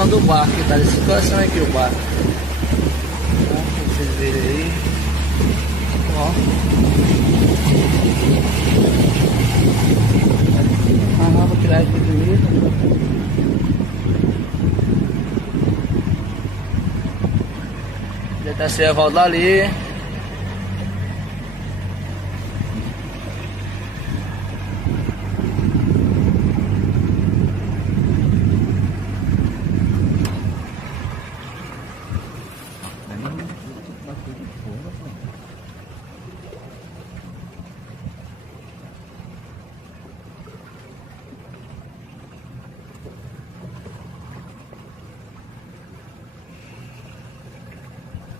situação do barco, que tá nessa situação aqui o barco. Tá, pra vocês verem aí. Ó. Vou tirar aqui do meio. Já tá sem a volta ali.